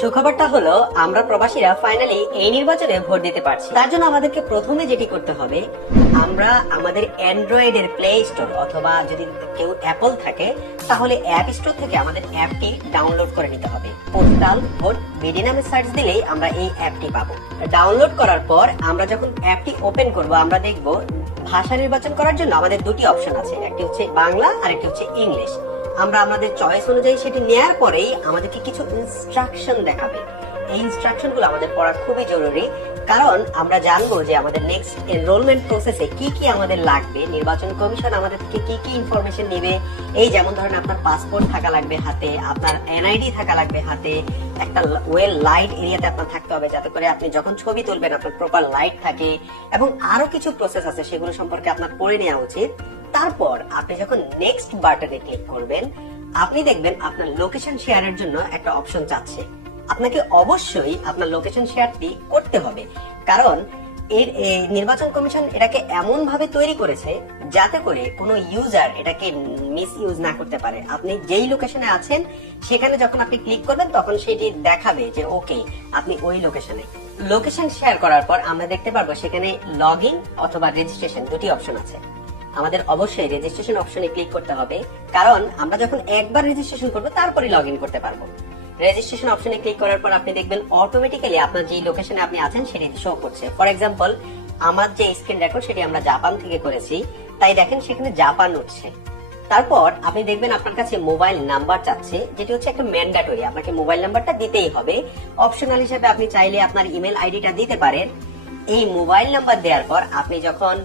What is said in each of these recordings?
সুখবরটা হলো আমরা প্রবাসীরা ফাইনালি এই নির্বাচনে ভোট দিতে পারছি। তার জন্য আমাদেরকে প্রথমে যেটি করতে হবে, আমরা আমাদের অ্যান্ড্রয়েডের প্লে স্টোর অথবা যদি কেউ অ্যাপল থাকে তাহলে অ্যাপ স্টোর থেকে আমাদের অ্যাপটি ডাউনলোড করে নিতে হবে। পোস্টাল ভোট বিডি নামে সার্চ দিলেই আমরা এই অ্যাপটি পাবো। ডাউনলোড করার পর আমরা যখন অ্যাপটি ওপেন করব আমরা দেখব ভাষা নির্বাচন করার জন্য আমাদের দুটি অপশন আছে, একটি হচ্ছে বাংলা আর একটি হচ্ছে ইংলিশ। আমরা আমাদের চয়েস অনুযায়ী সেটি নেয়ার পরেই আমাদেরকে কিছু ইনস্ট্রাকশন দেখাবে। এই ইনস্ট্রাকশন গুলো আমাদের পড়া খুবই জরুরি, কারণ আমরা জানবো যে আমাদের নেক্সট এনরোলমেন্ট প্রসেসে কি কি আমাদের লাগবে, নির্বাচন কমিশন আমাদের থেকে কি কি ইনফরমেশন নেবে। এই যেমন ধরেন আপনার পাসপোর্ট থাকা লাগবে হাতে, আপনার এনআইডি থাকা লাগবে হাতে, একটা ওয়েল লাইট এরিয়াতে আপনার থাকতে হবে যাতে করে আপনি যখন ছবি তুলবেন আপনার প্রপার লাইট থাকে, এবং আরো কিছু প্রসেস আছে সেগুলো সম্পর্কে আপনার পড়ে নেওয়া উচিত। তারপর আপনি যখন নেক্সট বাটনে ক্লিক করবেন আপনি দেখবেন আপনার লোকেশন শেয়ারের জন্য একটা অপশন চাচ্ছে। আপনাকে অবশ্যই আপনার লোকেশন শেয়ারটি করতে হবে, কারণ এর নির্বাচন কমিশন এটাকে এমন ভাবে তৈরি করেছে যাতে করে কোনো ইউজার এটাকে মিস ইউজ না করতে পারে। আপনি যেই লোকেশনে আছেন সেখানে যখন আপনি ক্লিক করবেন তখন সেটি দেখাবে যে ওকে আপনি ওই লোকেশনে। লোকেশন শেয়ার করার পর আমরা দেখতে পারবো সেখানে লগ ইন অথবা রেজিস্ট্রেশন দুটি অপশন আছে। আমাদের অবশ্যই রেজিস্ট্রেশন অপশনে ক্লিক করতে হবে, কারণ আমরা যখন একবার রেজিস্ট্রেশন করবো তারপরে লগ ইন করতে পারবো। রেজিস্ট্রেশন অপশনে ক্লিক করার পর আপনি দেখবেন অটোমেটিক্যালি আপনার যে লোকেশনে আপনি আছেন সেটি শো করছে। ফর এক্সাম্পল আমার যে স্ক্রিন রেকর্ড সেটি আমরা জাপান থেকে করেছি, তাই দেখেন সেখানে জাপান উঠছে। তারপর আপনি দেখবেন আপনার কাছে মোবাইল নাম্বার চাচ্ছে, যেটি হচ্ছে একটা ম্যান্ডেটরি, আপনাকে মোবাইল নাম্বারটা দিতেই হবে। অপশনাল হিসেবে আপনি চাইলে আপনার ইমেল আইডিটা দিতে পারেন। এই মোবাইল নাম্বার দেওয়ার পর আপনি যখন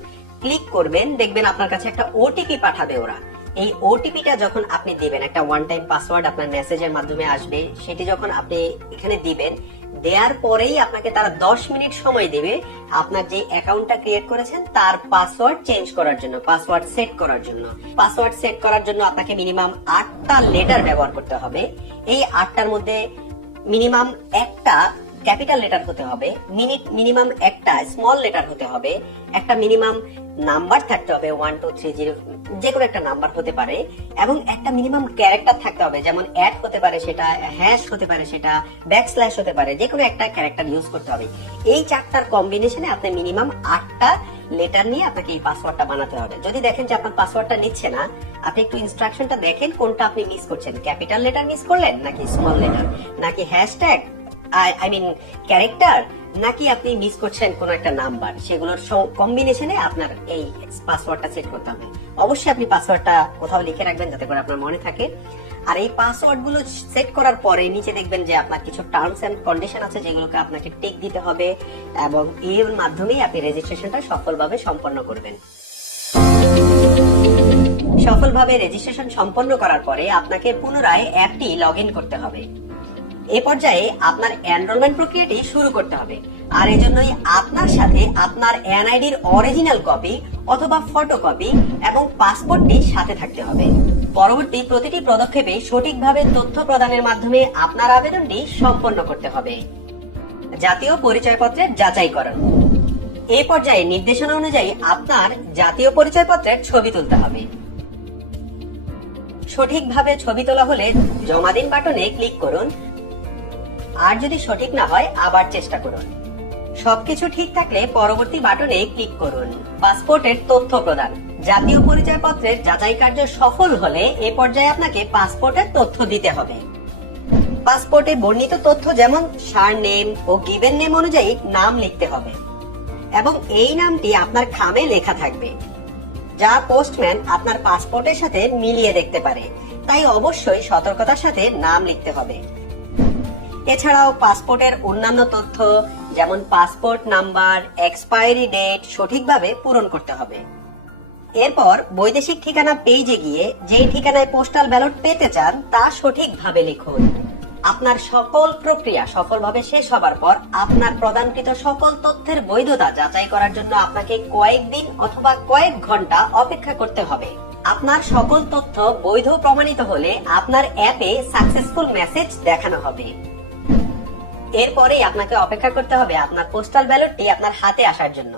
ক্লিক করবেন দেখবেন আপনার কাছে একটা ওটিপি পাঠাবে ওরা। এই ওটিপিটা যখন আপনি দিবেন, একটা ওয়ান টাইম পাসওয়ার্ড আপনার মেসেজের মাধ্যমে আসবে, সেটি যখন আপনি এখানে দিবেন, দেওয়ার পরেই আপনাকে তারা 10 মিনিট সময় দেবে আপনার যে অ্যাকাউন্টটা ক্রিয়েট করেছেন তার পাসওয়ার্ড চেঞ্জ করার জন্য, পাসওয়ার্ড সেট করার জন্য। পাসওয়ার্ড সেট করার জন্য আপনাকে মিনিমাম 8টা লেটার ব্যবহার করতে হবে। এই 8টার মধ্যে মিনিমাম একটা ক্যাপিটাল লেটার হতে হবে, মিনিমাম একটা স্মল লেটার হতে হবে, একটা মিনিমাম নাম্বার থাকতে হবে 1 2 3 0, যে কোনো একটা নাম্বার হতে পারে, এবং একটা মিনিমাম ক্যারেক্টার থাকতে হবে, যেমন অ্যাট হতে পারে সেটা, হ্যাশ হতে পারে সেটা, ব্যাকস্ল্যাশ হতে পারে, যে কোনো একটা ক্যারেক্টার ইউজ করতে হবে। এই 4টার কম্বিনেশনে আপনি মিনিমাম 8টা লেটার নিয়ে আপনাকে এই পাসওয়ার্ডটা বানাতে হবে। যদি দেখেন যে আপনার পাসওয়ার্ডটা নিচ্ছে না, আপনি একটু ইনস্ট্রাকশনটা দেখেন কোনটা আপনি মিস করছেন, ক্যাপিটাল লেটার মিস করলেন নাকি স্মল লেটার, নাকি হ্যাশট্যাগ আই মিন ক্যারেক্টার, নাকি আপনি মিস করছেন কোন একটা নাম্বার। সেগুলোর কম্বিনেশনে আপনার এই পাসওয়ার্ডটা সেট করতে হবে। অবশ্যই আপনি পাসওয়ার্ডটা কোথাও লিখে রাখবেন যাতে করে আপনার মনে থাকে। আর এই পাসওয়ার্ড গুলো সেট করার পরে নিচে দেখবেন যে আপনার কিছু টার্মস এন্ড কন্ডিশন আছে যেগুলোকে আপনাকে টিক দিতে হবে, এবং এর মাধ্যমেই আপনি রেজিস্ট্রেশনটা সফলভাবে সম্পন্ন করবেন। সফলভাবে রেজিস্ট্রেশন সম্পন্ন করার পরে আপনাকে পুনরায় অ্যাপটি লগ ইন করতে হবে। এ পর্যায়ে আপনার এনরোলমেন্ট প্রক্রিয়াটি শুরু করতে হবে, আর এজন্যই আপনার সাথে আপনার এনআইডির অরিজিনাল কপি অথবা ফটোকপি এবং পাসপোর্টটি সাথে থাকতে হবে। পরবর্তী প্রতিটি পদক্ষেপে সঠিকভাবে তথ্য প্রদানের মাধ্যমে আপনার আবেদনটি সম্পন্ন করতে হবে। জাতীয় পরিচয়পত্রের যাচাইকরণ। এই পর্যায়ে নির্দেশনা অনুযায়ী আপনার জাতীয় পরিচয়পত্রের ছবি তুলতে হবে। সঠিকভাবে ছবি তোলা হলে জমা দিন বাটনে ক্লিক করুন, আর যদি সঠিক না হয় আবার চেষ্টা করুন। সবকিছু ঠিক থাকলে পরবর্তী বাটনে ক্লিক করুন। পাসপোর্টের তথ্য প্রদান। জাতীয় পরিচয়পত্রের যাচাই কার্য সফল হলে এ পর্যায়ে আপনাকে পাসপোর্টের তথ্য দিতে হবে। পাসপোর্টে বর্ণিত তথ্য যেমন সারনেম ও গিভেন নেম অনুযায়ী নাম লিখতে হবে, এবং এই নামটি আপনার খামে লেখা থাকবে, যা পোস্টম্যান আপনার পাসপোর্টের সাথে মিলিয়ে দেখতে পারে, তাই অবশ্যই সতর্কতার সাথে নাম লিখতে হবে। এছাড়াও পাসপোর্টের অন্যান্য তথ্য যেমন পাসপোর্ট নাম্বার, এক্সপায়ারি ডেট সঠিকভাবে পূরণ করতে হবে। এরপর বৈদেশিক ঠিকানা পেজে গিয়ে যেই ঠিকানায় পোস্টাল ব্যালট পেতে চান তা সঠিকভাবে লিখুন। আপনার সকল প্রক্রিয়া সফলভাবে শেষ হবার পর আপনার প্রদানকৃত সকল তথ্যের বৈধতা যাচাই করার জন্য আপনাকে কয়েকদিন অথবা কয়েক ঘন্টা অপেক্ষা করতে হবে। আপনার সকল তথ্য বৈধ প্রমাণিত হলে আপনার অ্যাপে সাকসেসফুল মেসেজ দেখানো হবে। এরপরে আপনাকে অপেক্ষা করতে হবে আপনার পোস্টাল ব্যালটটি আপনার হাতে আসার জন্য।